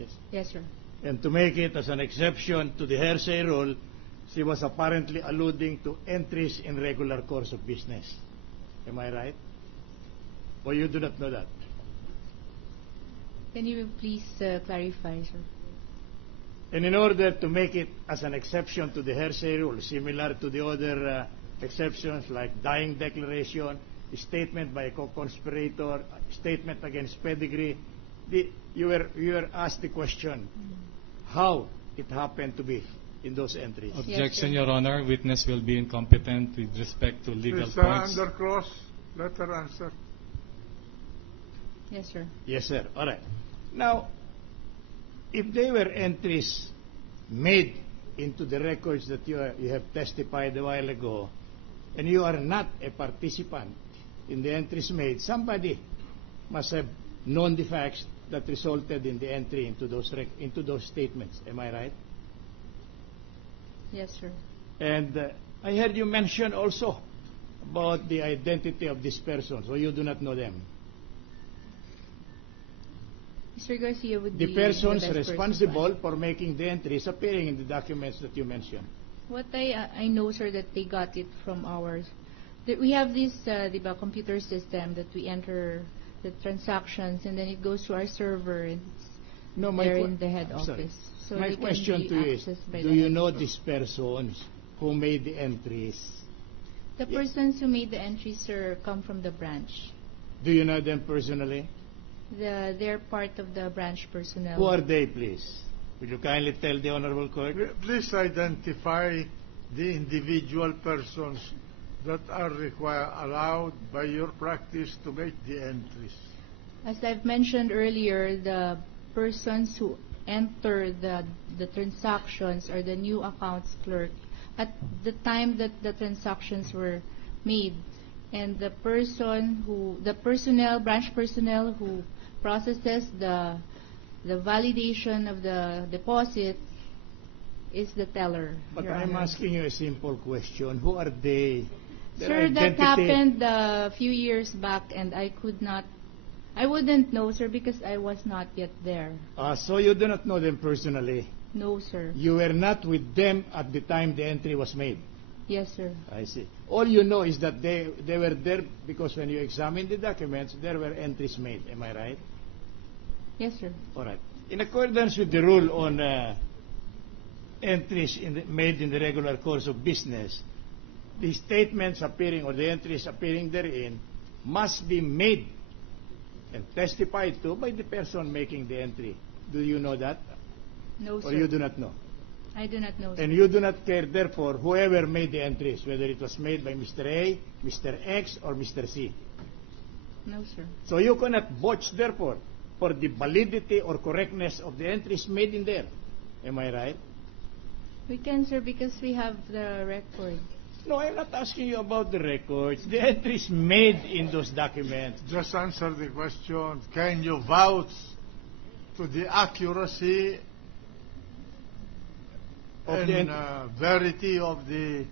Yes. Yes, sir. And to make it as an exception to the hearsay rule, she was apparently alluding to entries in regular course of business. Am I right? Or you do not know that? Can you please clarify, sir? And in order to make it as an exception to the hearsay rule, similar to the other exceptions like dying declaration, statement by a co-conspirator, statement against pedigree, you were asked the question, how it happened to be in those entries. Objection, Your Honor. Witness will be incompetent with respect to legal Mr. points. Undercross, let her answer. Yes, sir. Yes, sir. All right. Now, if they were entries made into the records that you have testified a while ago, and you are not a participant in the entries made, somebody must have known the facts that resulted in the entry into those statements. Am I right? Yes, sir. And I heard you mention also about the identity of this person, so you do not know them. Mr. Garcia would The be persons the best responsible person. for making the entries appearing in the documents that you mentioned. What I know, sir, that they got it from ours. We have this computer system that we enter the transactions, and then it goes to our server, and it's No, there in the head I'm sorry. office. So My they can question be to you is, accessed by do the you head know office. these persons who made the entries? The Yeah. persons who made the entries, sir, come from the branch. Do you know them personally? They're part of the branch personnel. Who are they, please? Will you kindly tell the Honorable Court? Please identify the individual persons that are allowed by your practice to make the entries. As I've mentioned earlier, the persons who enter the transactions are the new accounts clerk at the time that the transactions were made, and the branch personnel who processes the validation of the deposit is the teller. But Your I'm Honor. asking you a simple question. Who are they? Their Sir, that identity- happened a few years back, and I wouldn't know, sir, because I was not yet there. So you do not know them personally. No, sir. You were not with them at the time the entry was made. Yes, sir. I see. All you know is that they were there because when you examine the documents, there were entries made. Am I right? Yes, sir. All right. In accordance with the rule on entries made in the regular course of business, the statements appearing or the entries appearing therein must be made and testified to by the person making the entry. Do you know that? No, sir. Or you do not know? I do not know, sir. And you do not care, therefore, whoever made the entries, whether it was made by Mr. A, Mr. X, or Mr. C. No, sir. So you cannot vouch, therefore, for the validity or correctness of the entries made in there. Am I right? We can, sir, because we have the record. No, I'm not asking you about the records. The entries made in those documents. Just answer the question. Can you vouch to the accuracy Of the and verity of the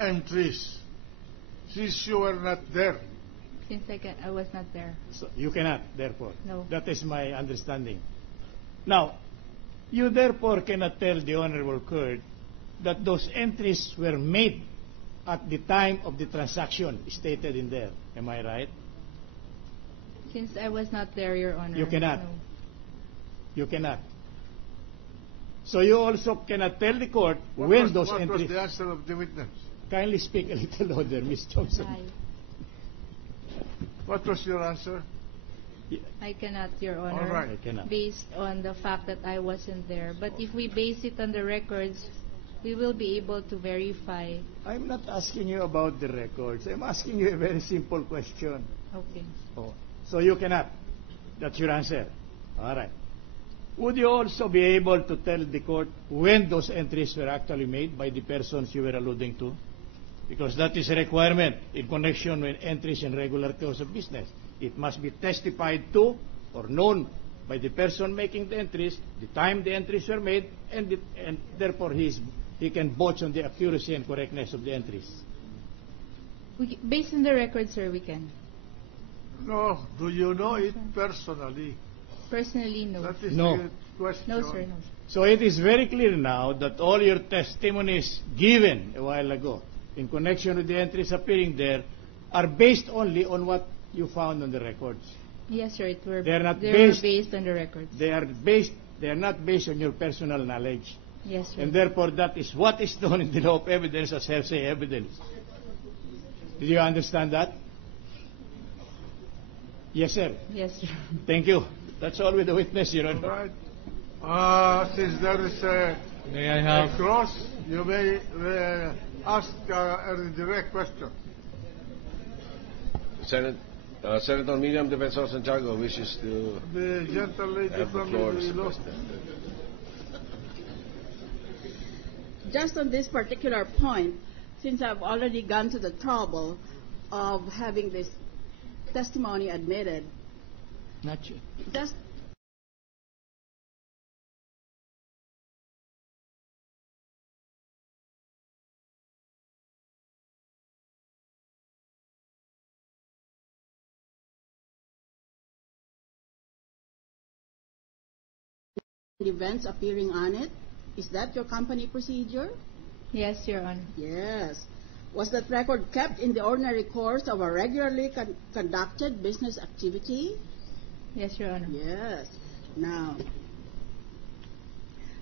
entries? Since you were not there. Since I was not there. So you cannot, therefore. No. That is my understanding. Now, you therefore cannot tell the Honorable Court that those entries were made at the time of the transaction stated in there. Am I right? Since I was not there, Your Honor. You cannot. No. You cannot. So you also cannot tell the court when those What was entries... the answer of the witness? Kindly speak a little louder, Ms. Thompson. What was your answer? I cannot, Your Honor. All right. I cannot. Based on the fact that I wasn't there. But if we base it on the records, we will be able to verify. I'm not asking you about the records. I'm asking you a very simple question. Okay. Oh. So you cannot. That's your answer. All right. Would you also be able to tell the court when those entries were actually made by the persons you were alluding to? Because that is a requirement in connection with entries in regular course of business. It must be testified to or known by the person making the entries, the time the entries were made, and therefore he can vouch on the accuracy and correctness of the entries. Based on the records, sir, we can. No. Do you know it personally? Personally, no. That is No. the question. No, sir, no. So it is very clear now that all your testimonies given a while ago in connection with the entries appearing there are based only on what you found on the records. Yes, sir, They are not they based- were based on the records. They are not based on your personal knowledge. Yes, sir. And therefore that is what is known in the law of evidence as hearsay evidence. Did you understand that? Yes, sir. Yes, sir. Thank you. That's all with the witness, Your All Honor. right. Since there is a May I have cross, you may ask a direct question. Senator Miriam Defensor Santiago wishes to The gentle lady have the from floor, the Mr. law. President. Just on this particular point, since I've already gone to the trouble of having this testimony admitted, Not you. just events appearing on it, is that your company procedure? Yes, Your Honor. Yes. Was that record kept in the ordinary course of a regularly conducted business activity? Yes, Your Honor. Yes. Now,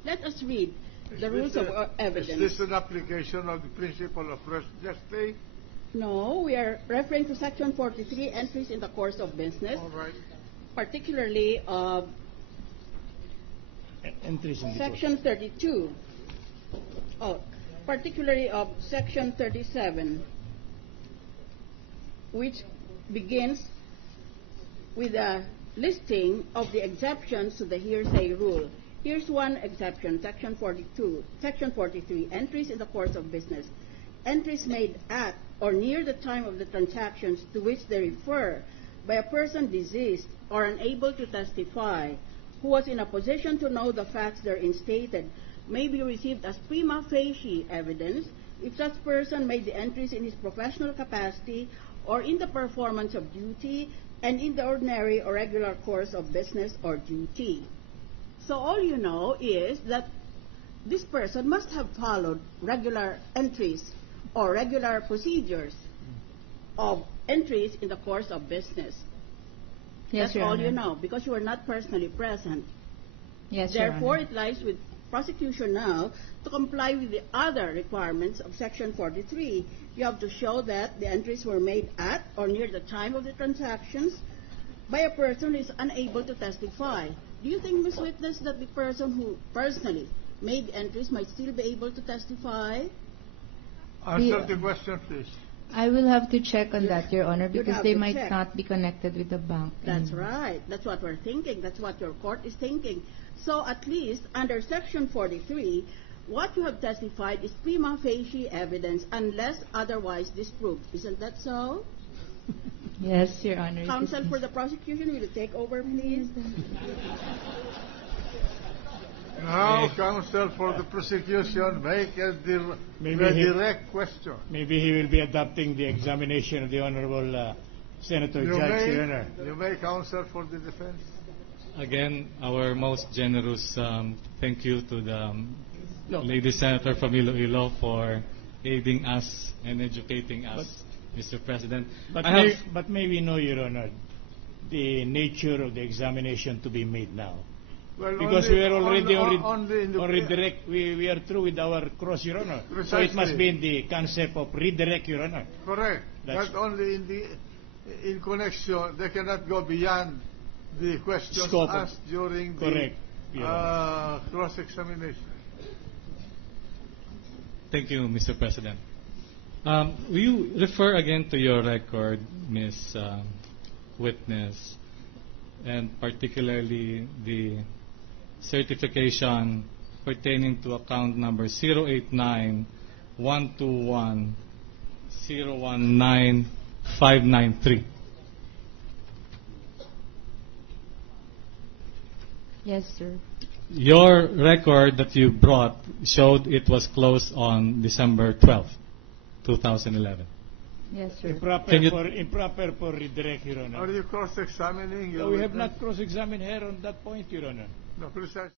let us read the rules of Is evidence. this an application of the principle of res geste? No, we are referring to Section 43, entries in the course of business, All right. particularly Entries in the Section 32. Particularly of Section 37, which begins with a listing of the exceptions to the hearsay rule. Here's one exception, Section 43, entries in the course of business. Entries made at or near the time of the transactions to which they refer by a person deceased or unable to testify who was in a position to know the facts therein stated may be received as prima facie evidence if such person made the entries in his professional capacity or in the performance of duty and in the ordinary or regular course of business or duty. So all you know is that this person must have followed regular entries or regular procedures of entries in the course of business. Yes, That's Your all Honor. you know, because you are not personally present. Yes, Your Therefore, Honor. it lies with prosecution now to comply with the other requirements of Section 43. You have to show that the entries were made at or near the time of the transactions by a person who is unable to testify. Do you think, Ms. Witness, that the person who personally made the entries might still be able to testify? Answer the question, please. I will have to check on that, Your Honor, You'd because have they to might check. not be connected with the bank. That's right. That's what we're thinking. That's what your court is thinking. So at least under Section 43, what you have testified is prima facie evidence unless otherwise disproved. Isn't that so? Yes, Your Honor. it is Counsel for yes. the prosecution, will you take over, please? Now, counsel for the prosecution, make a Maybe he- direct question. Maybe he will be adopting the examination of the Honorable Senator Judge, Your Honor. You may counsel for the defense. again our most generous thank you to the No. Lady Senator from Iloilo for aiding us and educating us, Mr. President. But, I have- but may we know, Your Honor, the nature of the examination to be made now? Well, Because only- we are already only in the- on redirect. We are through with our cross, Your Honor. So it Precisely. must be in the concept of redirect, Your Honor. Correct. That's- But only in connection, they cannot go beyond the questions Scope of- asked during Correct, the Your Honor. cross-examination. Thank you, Mr. President. Will you refer again to your record, Ms. Witness, and particularly the certification pertaining to account number 089-121-019-593? Yes, sir. Your record that you brought showed it was closed on December 12th, 2011. Yes, sir. Improper for redirect, Your Honor. Are you cross-examining? No, we have not cross-examined her on that point, Your Honor. No, precisely.